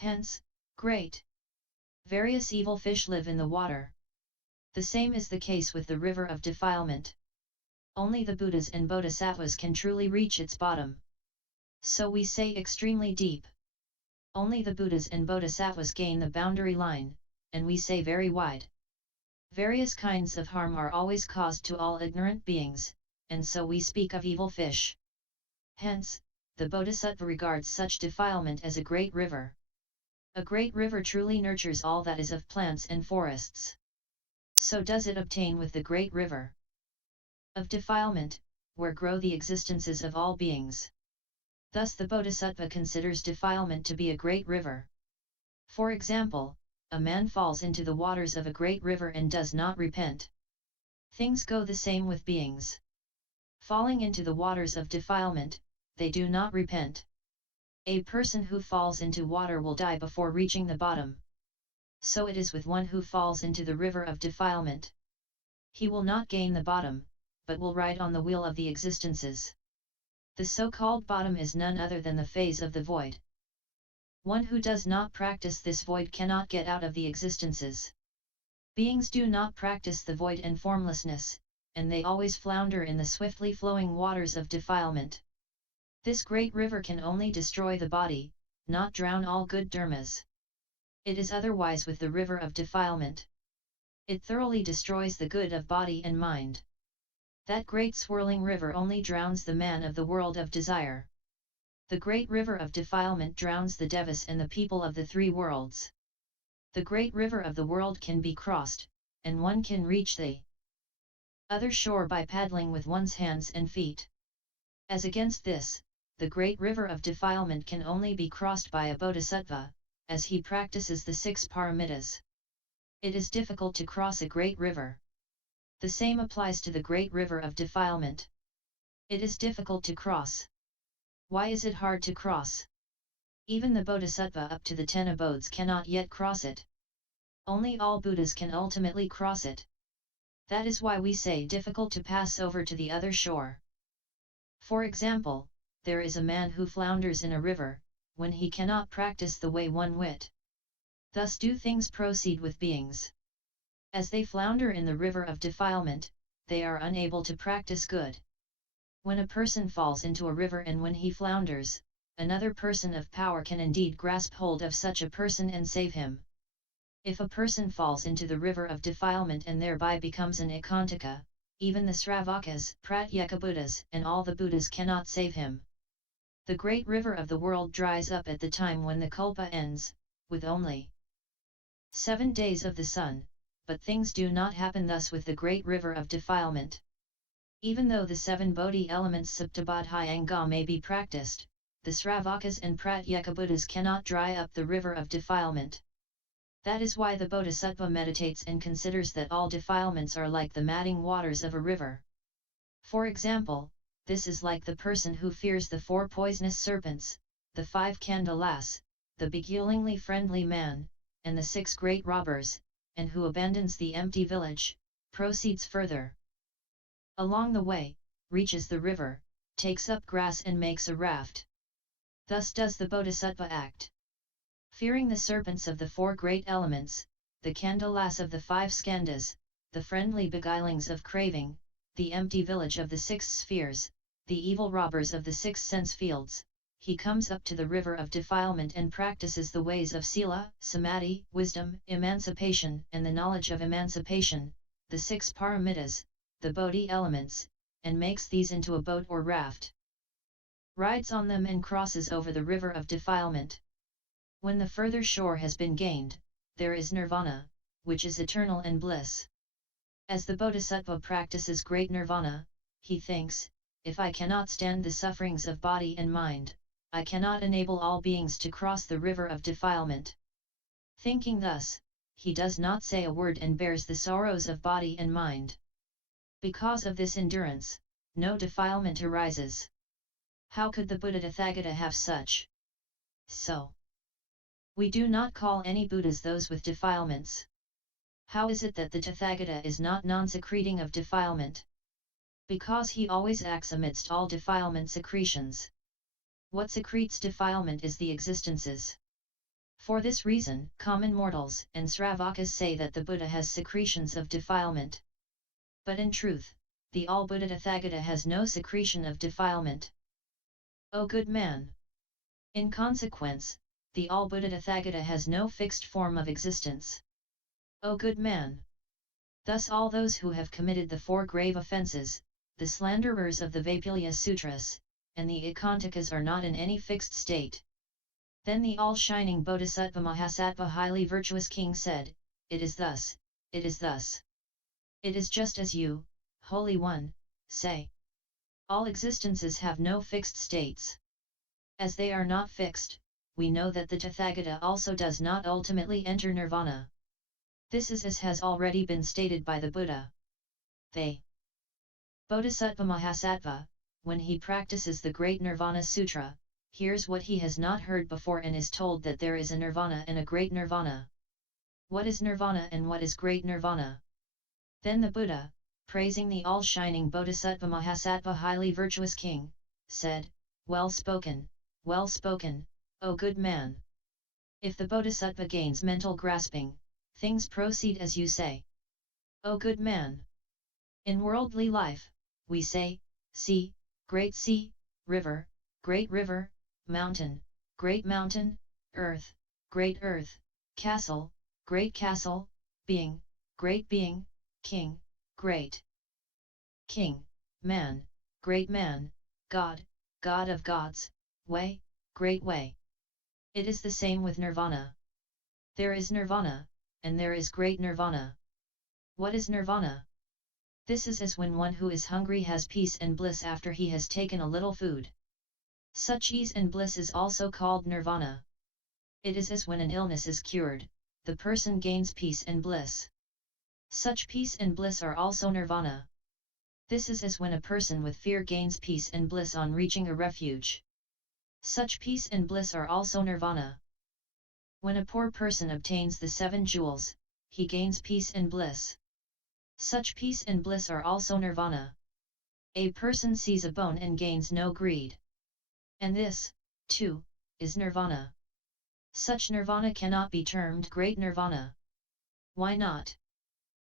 Hence, great, various evil fish live in the water. The same is the case with the river of defilement. Only the Buddhas and Bodhisattvas can truly reach its bottom. So we say extremely deep. Only the Buddhas and Bodhisattvas gain the boundary line, and we say very wide. Various kinds of harm are always caused to all ignorant beings, and so we speak of evil fish. Hence, the Bodhisattva regards such defilement as a great river. A great river truly nurtures all that is of plants and forests. So does it obtain with the great river of defilement, where grow the existences of all beings. Thus the Bodhisattva considers defilement to be a great river. For example, a man falls into the waters of a great river and does not repent. Things go the same with beings. Falling into the waters of defilement, they do not repent. A person who falls into water will die before reaching the bottom. So it is with one who falls into the river of defilement. He will not gain the bottom, but will ride on the wheel of the existences. The so-called bottom is none other than the phase of the void. One who does not practice this void cannot get out of the existences. Beings do not practice the void and formlessness, and they always flounder in the swiftly flowing waters of defilement. This great river can only destroy the body, not drown all good dharmas. It is otherwise with the river of defilement. It thoroughly destroys the good of body and mind. That great swirling river only drowns the man of the world of desire. The great river of defilement drowns the devas and the people of the three worlds. The great river of the world can be crossed, and one can reach the other shore by paddling with one's hands and feet. As against this, the great river of defilement can only be crossed by a bodhisattva, as he practices the 6 paramitas. It is difficult to cross a great river. The same applies to the great river of defilement. It is difficult to cross. Why is it hard to cross? Even the bodhisattva up to the 10 abodes cannot yet cross it. Only all Buddhas can ultimately cross it. That is why we say difficult to pass over to the other shore. For example, there is a man who flounders in a river, when he cannot practice the way one wit. Thus do things proceed with beings. As they flounder in the river of defilement, they are unable to practice good. When a person falls into a river and when he flounders, another person of power can indeed grasp hold of such a person and save him. If a person falls into the river of defilement and thereby becomes an ekantaka, even the Sravakas, Pratyekabuddhas, and all the Buddhas cannot save him. The great river of the world dries up at the time when the kalpa ends, with only 7 days of the sun, but things do not happen thus with the great river of defilement. Even though the 7 Bodhi elements Saptabodhyanga may be practiced, the Sravakas and Pratyekabuddhas cannot dry up the river of defilement. That is why the Bodhisattva meditates and considers that all defilements are like the madding waters of a river. For example, this is like the person who fears the 4 poisonous serpents, the 5 kandalas, the begulingly friendly man, and the 6 great robbers, and who abandons the empty village, proceeds further along the way, reaches the river, takes up grass and makes a raft. Thus does the Bodhisattva act. Fearing the serpents of the 4 great elements, the kandalas of the 5 skandhas, the friendly beguilings of craving, the empty village of the 6 spheres, the evil robbers of the 6 sense fields, he comes up to the river of defilement and practices the ways of sila, samadhi, wisdom, emancipation and the knowledge of emancipation, the 6 paramitas, the bodhi elements, and makes these into a boat or raft. Rides on them and crosses over the river of defilement. When the further shore has been gained, there is nirvana, which is eternal and bliss. As the Bodhisattva practices Great Nirvana, he thinks, if I cannot stand the sufferings of body and mind, I cannot enable all beings to cross the river of defilement. Thinking thus, he does not say a word and bears the sorrows of body and mind. Because of this endurance, no defilement arises. How could the Buddha-Tathagata have such? So, we do not call any Buddhas those with defilements. How is it that the Tathagata is not non-secreting of defilement? Because he always acts amidst all defilement secretions. What secretes defilement is the existences. For this reason, common mortals and Sravakas say that the Buddha has secretions of defilement. But in truth, the All-Buddha-Tathagata has no secretion of defilement. O good man! In consequence, the All-Buddha-Tathagata has no fixed form of existence. O good man! Thus all those who have committed the four grave offences, the slanderers of the Vaipulya Sutras, and the Ekantakas are not in any fixed state. Then the all-shining Bodhisattva Mahasattva Highly-Virtuous King said, "It is thus, it is thus. It is just as you, Holy One, say. All existences have no fixed states. As they are not fixed, we know that the Tathagata also does not ultimately enter Nirvana. This is as has already been stated by the Buddha. They. Bodhisattva Mahasattva, when he practices the Great Nirvana Sutra, hears what he has not heard before and is told that there is a Nirvana and a Great Nirvana. What is Nirvana and what is Great Nirvana? Then the Buddha, praising the all-shining Bodhisattva Mahasattva Highly-Virtuous King, said, well spoken, O good man! If the Bodhisattva gains mental grasping, things proceed as you say. O good man! In worldly life, we say, sea, great river, mountain, great mountain, earth, great earth, castle, great castle, being, great being, king, great king, man, great man, God, God of gods, way, great way. It is the same with Nirvana. There is Nirvana, and there is Great Nirvana. What is Nirvana? This is as when one who is hungry has peace and bliss after he has taken a little food. Such ease and bliss is also called Nirvana. It is as when an illness is cured, the person gains peace and bliss. Such peace and bliss are also Nirvana. This is as when a person with fear gains peace and bliss on reaching a refuge. Such peace and bliss are also Nirvana. When a poor person obtains the 7 jewels, he gains peace and bliss. Such peace and bliss are also Nirvana. A person sees a bone and gains no greed. And this, too, is Nirvana. Such Nirvana cannot be termed Great Nirvana. Why not?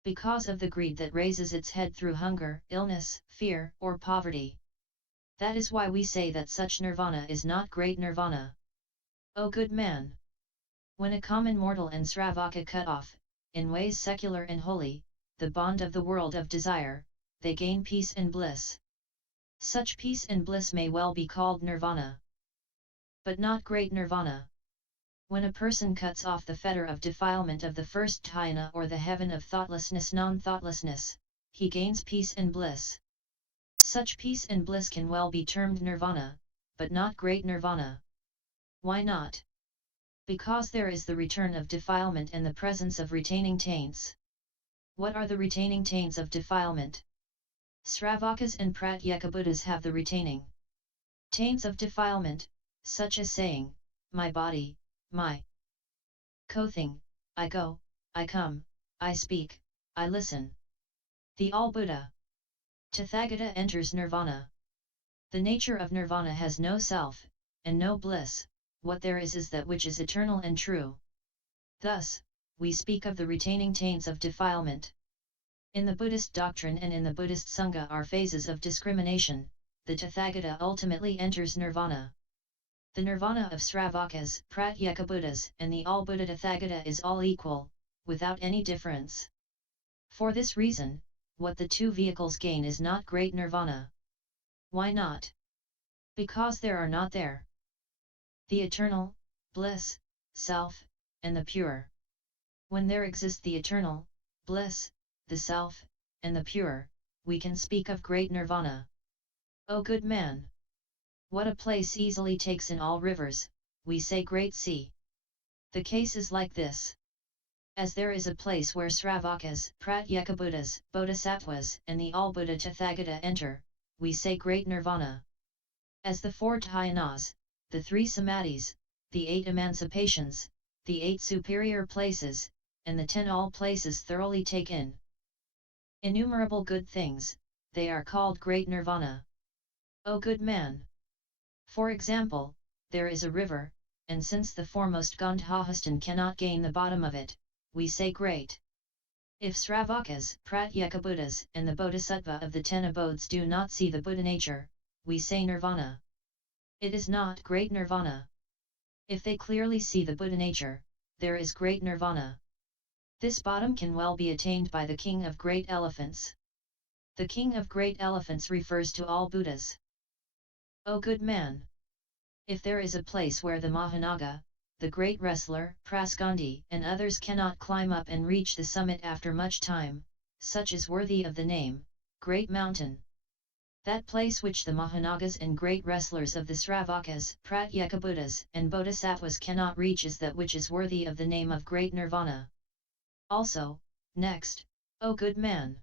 Because of the greed that raises its head through hunger, illness, fear, or poverty. That is why we say that such Nirvana is not Great Nirvana. O good man! When a common mortal and Sravaka cut off, in ways secular and holy, the bond of the world of desire, they gain peace and bliss. Such peace and bliss may well be called Nirvana. But not Great Nirvana. When a person cuts off the fetter of defilement of the first dhyana or the heaven of thoughtlessness non-thoughtlessness, he gains peace and bliss. Such peace and bliss can well be termed Nirvana, but not Great Nirvana. Why not? Because there is the return of defilement and the presence of retaining taints. What are the retaining taints of defilement? Sravakas and Pratyekabuddhas have the retaining taints of defilement, such as saying, my body, my co-thing, I go, I come, I speak, I listen. The All-Buddha Tathagata enters Nirvana. The nature of Nirvana has no self, and no bliss, what there is that which is eternal and true. Thus, we speak of the retaining taints of defilement. In the Buddhist doctrine and in the Buddhist Sangha are phases of discrimination. The Tathagata ultimately enters Nirvana. The Nirvana of Sravakas, Pratyekabuddhas, and the All-Buddha-Tathagata is all equal, without any difference. For this reason, what the two vehicles gain is not Great Nirvana. Why not? Because there are not there the eternal, bliss, self, and the pure. When there exists the eternal, bliss, the self, and the pure, we can speak of Great Nirvana. O good man! What a place easily takes in all rivers, we say Great Sea. The case is like this. As there is a place where Sravakas, Pratyekabuddhas, Bodhisattvas, and the All-Buddha-Tathagata enter, we say Great Nirvana. As the 4 dhyanas, the 3 samadhis, the 8 emancipations, the 8 superior places, and the 10 all places thoroughly take in innumerable good things, they are called Great Nirvana. O good man! For example, there is a river, and since the foremost Gandhahastan cannot gain the bottom of it, we say great. If Sravakas, Pratyekabuddhas, and the Bodhisattva of the 10 abodes do not see the Buddha nature, we say Nirvana. It is not Great Nirvana. If they clearly see the Buddha nature, there is Great Nirvana. This bottom can well be attained by the King of Great Elephants. The King of Great Elephants refers to all Buddhas. O good man! If there is a place where the Mahanaga, the great wrestler, Praskandi, and others cannot climb up and reach the summit after much time, such is worthy of the name, Great Mountain. That place which the Mahanagas and great wrestlers of the Sravakas, Pratyekabuddhas, and Bodhisattvas cannot reach is that which is worthy of the name of Great Nirvana. Also, next, O good man!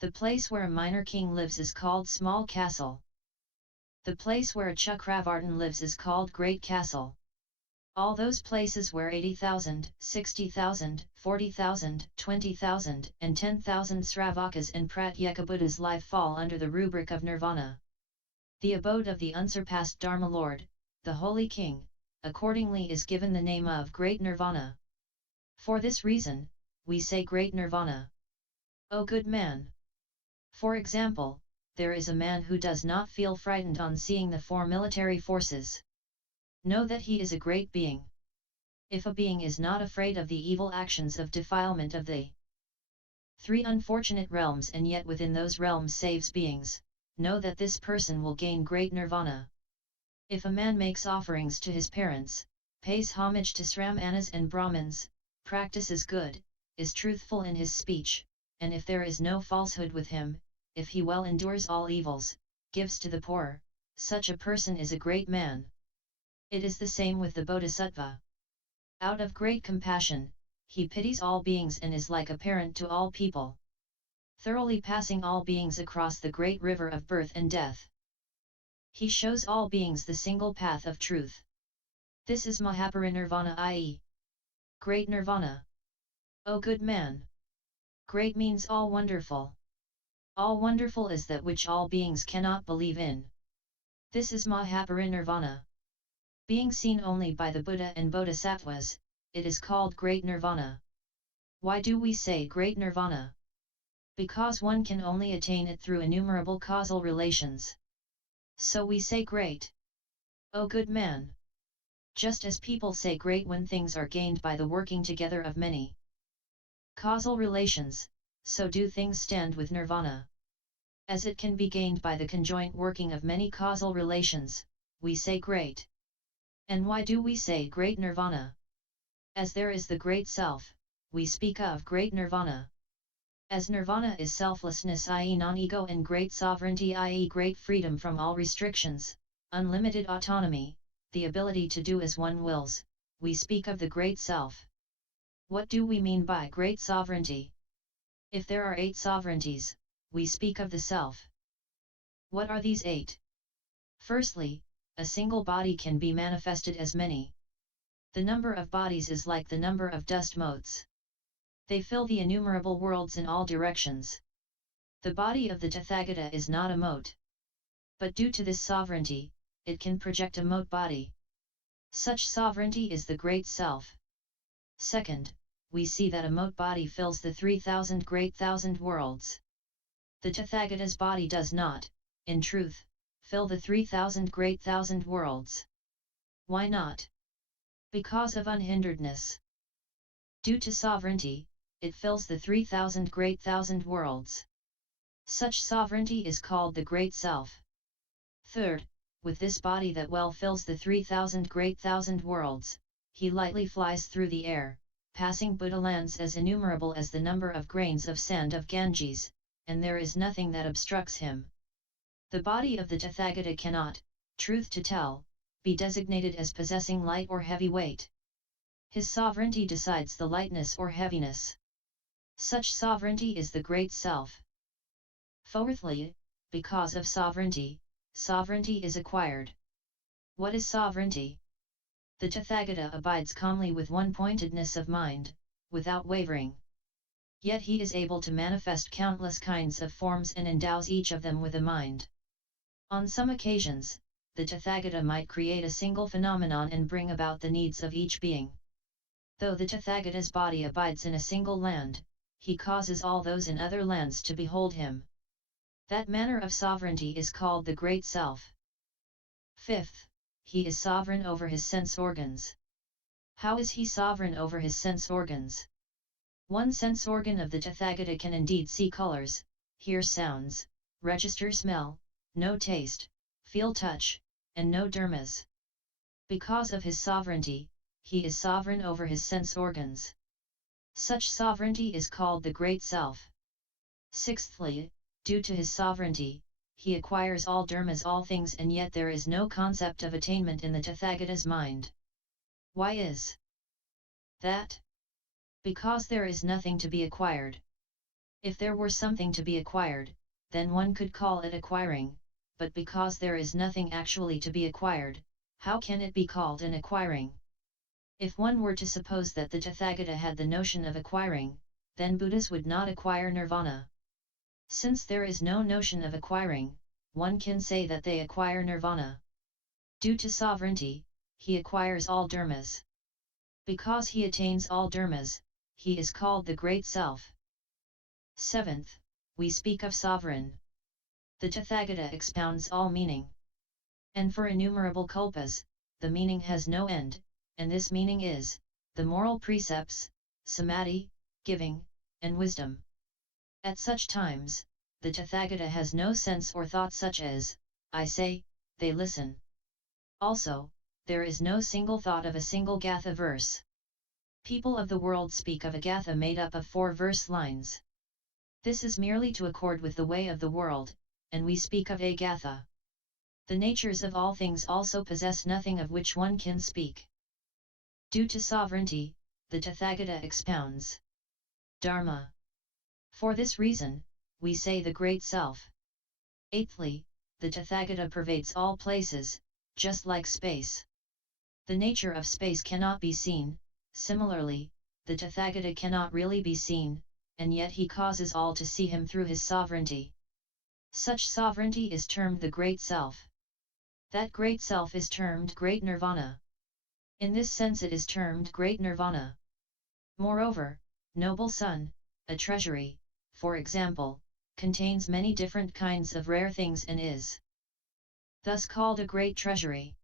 The place where a minor king lives is called Small Castle. The place where a Chakravartin lives is called Great Castle. All those places where 80,000, 60,000, 40,000, 20,000, and 10,000 Sravakas and Pratyekabuddhas life fall under the rubric of Nirvana. The abode of the unsurpassed Dharma Lord, the Holy King, accordingly is given the name of Great Nirvana. For this reason, we say Great Nirvana. O good man! For example, there is a man who does not feel frightened on seeing the 4 military forces. Know that he is a great being. If a being is not afraid of the evil actions of defilement of the 3 unfortunate realms and yet within those realms saves beings, know that this person will gain Great Nirvana. If a man makes offerings to his parents, pays homage to Sramanas and Brahmins, practices good, is truthful in his speech, and if there is no falsehood with him, if he well endures all evils, gives to the poor, such a person is a great man. It is the same with the Bodhisattva. Out of great compassion, he pities all beings and is like a parent to all people, thoroughly passing all beings across the great river of birth and death. He shows all beings the single path of truth. This is Mahaparinirvana, i.e. Great Nirvana. O good man! Great means all wonderful. All wonderful is that which all beings cannot believe in. This is Mahaparinirvana. Being seen only by the Buddha and Bodhisattvas, it is called Great Nirvana. Why do we say Great Nirvana? Because one can only attain it through innumerable causal relations. So we say great. O good man! Just as people say great when things are gained by the working together of many causal relations, so do things stand with Nirvana. As it can be gained by the conjoint working of many causal relations, we say great. And why do we say Great Nirvana? As there is the Great Self, we speak of Great Nirvana. As Nirvana is selflessness, i.e. non-ego, and great sovereignty, i.e. great freedom from all restrictions, unlimited autonomy, the ability to do as one wills, we speak of the Great Self. What do we mean by great sovereignty? If there are 8 sovereignties, we speak of the Self. What are these 8? Firstly, a single body can be manifested as many. The number of bodies is like the number of dust motes. They fill the innumerable worlds in all directions. The body of the Tathagata is not a mote. But due to this sovereignty, it can project a mote body. Such sovereignty is the Great Self. Second, we see that a mote body fills the 3,000 great thousand worlds. The Tathagata's body does not, in truth, fill the 3,000 great thousand worlds. Why not? Because of unhinderedness. Due to sovereignty, it fills the 3,000 great thousand worlds. Such sovereignty is called the Great Self. Third, with this body that well fills the 3,000 great thousand worlds, he lightly flies through the air, passing Buddha lands as innumerable as the number of grains of sand of Ganges, and there is nothing that obstructs him. The body of the Tathagata cannot, truth to tell, be designated as possessing light or heavy weight. His sovereignty decides the lightness or heaviness. Such sovereignty is the Great Self. Fourthly, because of sovereignty, sovereignty is acquired. What is sovereignty? The Tathagata abides calmly with one-pointedness of mind, without wavering. Yet he is able to manifest countless kinds of forms and endows each of them with a mind. On some occasions, the Tathagata might create a single phenomenon and bring about the needs of each being. Though the Tathagata's body abides in a single land, he causes all those in other lands to behold him. That manner of sovereignty is called the Great Self. Fifth, he is sovereign over his sense organs. How is he sovereign over his sense organs? One sense organ of the Tathagata can indeed see colors, hear sounds, register smell, know taste, feel touch, and know dharmas. Because of his sovereignty, he is sovereign over his sense organs. Such sovereignty is called the Great Self. Sixthly, due to his sovereignty, he acquires all dharmas, all things, and yet there is no concept of attainment in the Tathagata's mind. Why is that? Because there is nothing to be acquired. If there were something to be acquired, then one could call it acquiring, but because there is nothing actually to be acquired, how can it be called an acquiring? If one were to suppose that the Tathagata had the notion of acquiring, then Buddhas would not acquire nirvana. Since there is no notion of acquiring, one can say that they acquire nirvana. Due to sovereignty, he acquires all dharmas. Because he attains all dharmas, he is called the Great Self. Seventh, we speak of sovereign. The Tathagata expounds all meaning. And for innumerable kalpas, the meaning has no end, and this meaning is, the moral precepts, samadhi, giving, and wisdom. At such times, the Tathagata has no sense or thought such as, I say, they listen. Also, there is no single thought of a single gatha verse. People of the world speak of a gatha made up of 4 verse lines. This is merely to accord with the way of the world, and we speak of a gatha. The natures of all things also possess nothing of which one can speak. Due to sovereignty, the Tathagata expounds Dharma. For this reason, we say the Great Self. Eighthly, the Tathagata pervades all places, just like space. The nature of space cannot be seen, similarly, the Tathagata cannot really be seen, and yet he causes all to see him through his sovereignty. Such sovereignty is termed the Great Self. That Great Self is termed Great Nirvana. In this sense it is termed Great Nirvana. Moreover, noble son, a treasury, for example, contains many different kinds of rare things and is thus called a great treasury.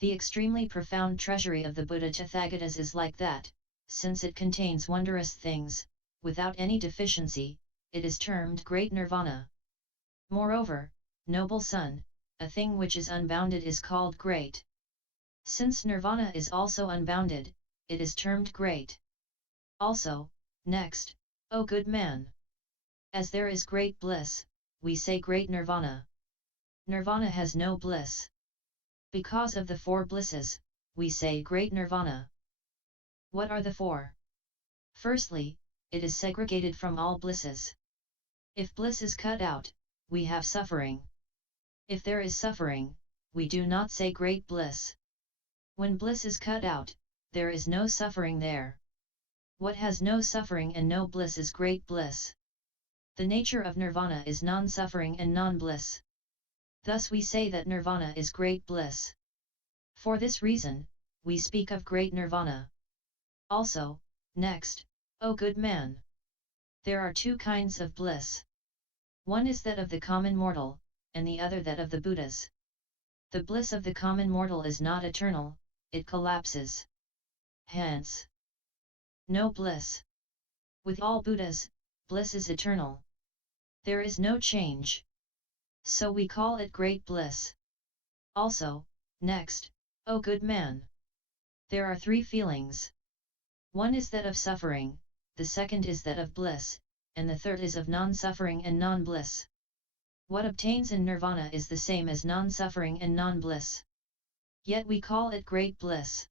The extremely profound treasury of the Buddha Tathagatas is like that, since it contains wondrous things, without any deficiency, it is termed Great Nirvana. Moreover, noble son, a thing which is unbounded is called great. Since nirvana is also unbounded, it is termed great. Also, next, O good man! As there is great bliss, we say great nirvana. Nirvana has no bliss. Because of the 4 blisses, we say great nirvana. What are the 4? Firstly, it is segregated from all blisses. If bliss is cut out, we have suffering. If there is suffering, we do not say great bliss. When bliss is cut out, there is no suffering there. What has no suffering and no bliss is great bliss. The nature of nirvana is non-suffering and non-bliss. Thus we say that nirvana is great bliss. For this reason, we speak of great nirvana. Also, next, O good man! There are 2 kinds of bliss. One is that of the common mortal, and the other that of the Buddhas. The bliss of the common mortal is not eternal, it collapses. Hence, no bliss. With all Buddhas, bliss is eternal. There is no change. So we call it great bliss. Also, next, O good man! There are 3 feelings. One is that of suffering, the second is that of bliss, and the third is of non-suffering and non-bliss. What obtains in nirvana is the same as non-suffering and non-bliss. Yet we call it great bliss.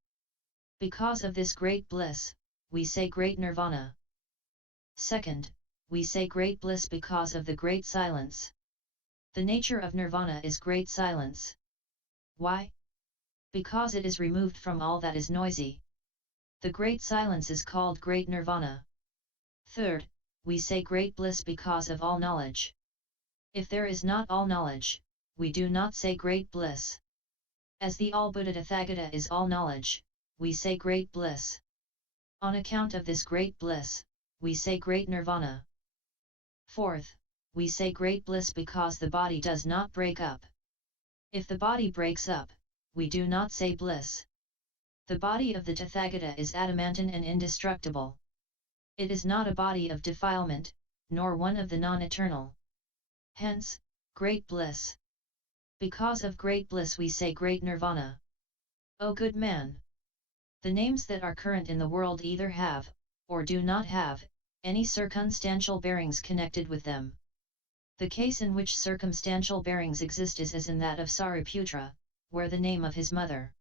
Because of this great bliss, we say great nirvana. Second, we say great bliss because of the great silence. The nature of nirvana is great silence. Why? Because it is removed from all that is noisy. The great silence is called great nirvana. Third, we say great bliss because of all knowledge. If there is not all knowledge, we do not say great bliss. As the All-Buddha-Tathagata is all knowledge, we say great bliss. On account of this great bliss, we say Great Nirvana. Fourth, we say great bliss because the body does not break up. If the body breaks up, we do not say bliss. The body of the Tathagata is adamantine and indestructible. It is not a body of defilement, nor one of the non-eternal. Hence, great bliss. Because of great bliss we say Great Nirvana. O good man! The names that are current in the world either have, or do not have, any circumstantial bearings connected with them. The case in which circumstantial bearings exist is as in that of Sariputra, where the name of his mother,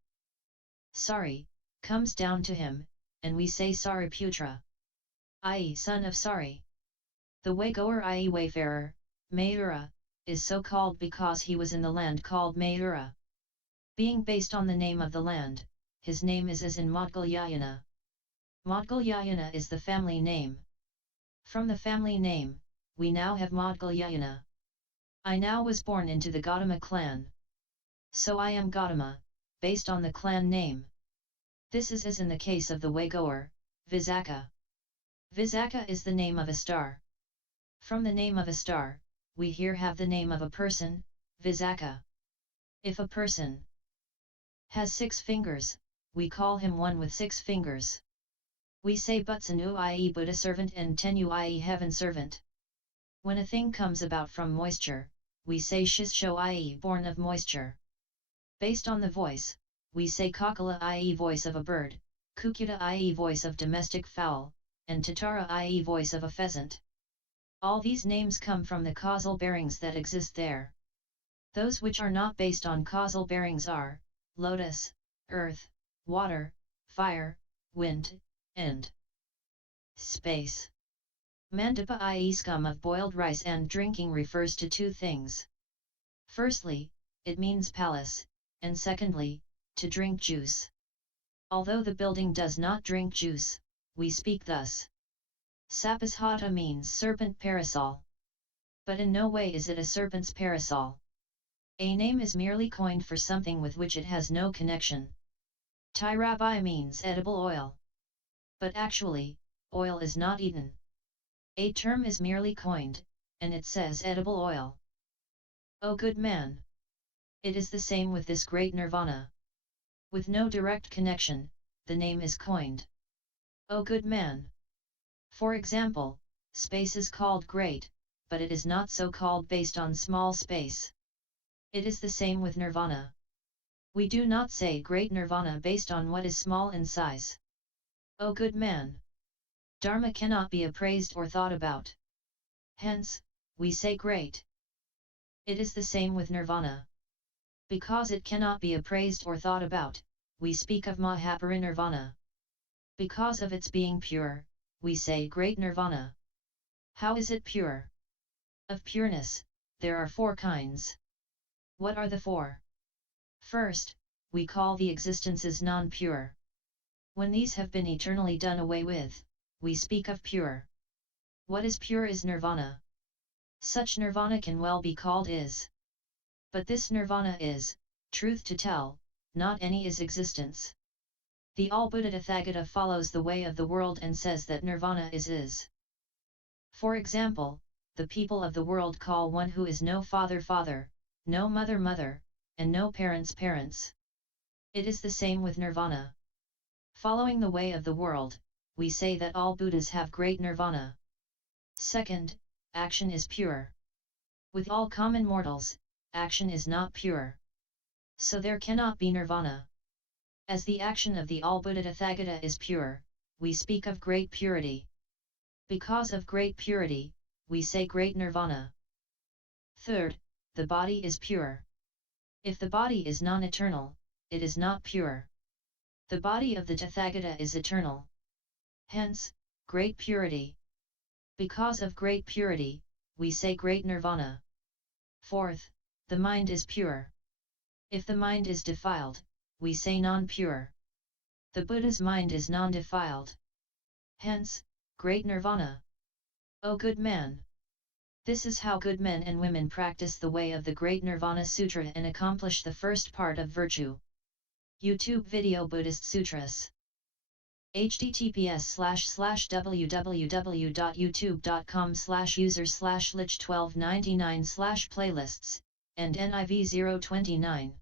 Sari, comes down to him, and we say Sariputra, i.e. son of Sari. The waygoer, i.e. wayfarer, Mayura, is so called because he was in the land called Mayura. Being based on the name of the land, his name is as in Maudgalyayana. Maudgalyayana is the family name. From the family name, we now have Maudgalyayana. I now was born into the Gautama clan. So I am Gautama, based on the clan name. This is as in the case of the waygoer, Visakha. Visakha is the name of a star. From the name of a star, we here have the name of a person, Visakha. If a person has 6 fingers, we call him one with 6 fingers. We say Butsanu, i.e. Buddha servant, and Tenu, i.e. heaven servant. When a thing comes about from moisture, we say Shisho, i.e. born of moisture. Based on the voice, we say Kakala, i.e. voice of a bird, Kukuta, i.e. voice of domestic fowl, and Tatara, i.e. voice of a pheasant. All these names come from the causal bearings that exist there. Those which are not based on causal bearings are lotus, earth, water, fire, wind, and space. Mandapa, i.e. scum of boiled rice and drinking, refers to 2 things. Firstly, it means palace, and secondly, to drink juice. Although the building does not drink juice, we speak thus. Sapashata means serpent parasol. But in no way is it a serpent's parasol. A name is merely coined for something with which it has no connection. Tirabai means edible oil. But actually, oil is not eaten. A term is merely coined, and it says edible oil. O good man! It is the same with this Great Nirvana. With no direct connection, the name is coined. O good man! For example, space is called great, but it is not so called based on small space. It is the same with Nirvana. We do not say Great Nirvana based on what is small in size. O good man! Dharma cannot be appraised or thought about. Hence, we say great. It is the same with Nirvana. Because it cannot be appraised or thought about, we speak of Mahaparinirvana. Because of its being pure, we say Great Nirvana. How is it pure? Of pureness, there are 4 kinds. What are the 4? First, we call the existences non-pure. When these have been eternally done away with, we speak of pure. What is pure is Nirvana. Such Nirvana can well be called is. But this Nirvana is, truth to tell, not any is existence. The All-Buddha-Tathagata follows the way of the world and says that Nirvana is. For example, the people of the world call one who is no father father, no mother mother, and no parents parents. It is the same with Nirvana. Following the way of the world, we say that all Buddhas have Great Nirvana. Second, action is pure. With all common mortals, action is not pure. So there cannot be Nirvana. As the action of the All-Buddha-Tathagata is pure, we speak of great purity. Because of great purity, we say Great Nirvana. Third, the body is pure. If the body is non-eternal, it is not pure. The body of the Tathagata is eternal. Hence, great purity. Because of great purity, we say Great Nirvana. Fourth, the mind is pure. If the mind is defiled, we say non-pure. The Buddha's mind is non-defiled. Hence, Great Nirvana. O good man! This is how good men and women practice the way of the Great Nirvana Sutra and accomplish the first part of virtue, YouTube video Buddhist Sutras. https://www.youtube.com/user/lich1299/playlists, and NIV 029.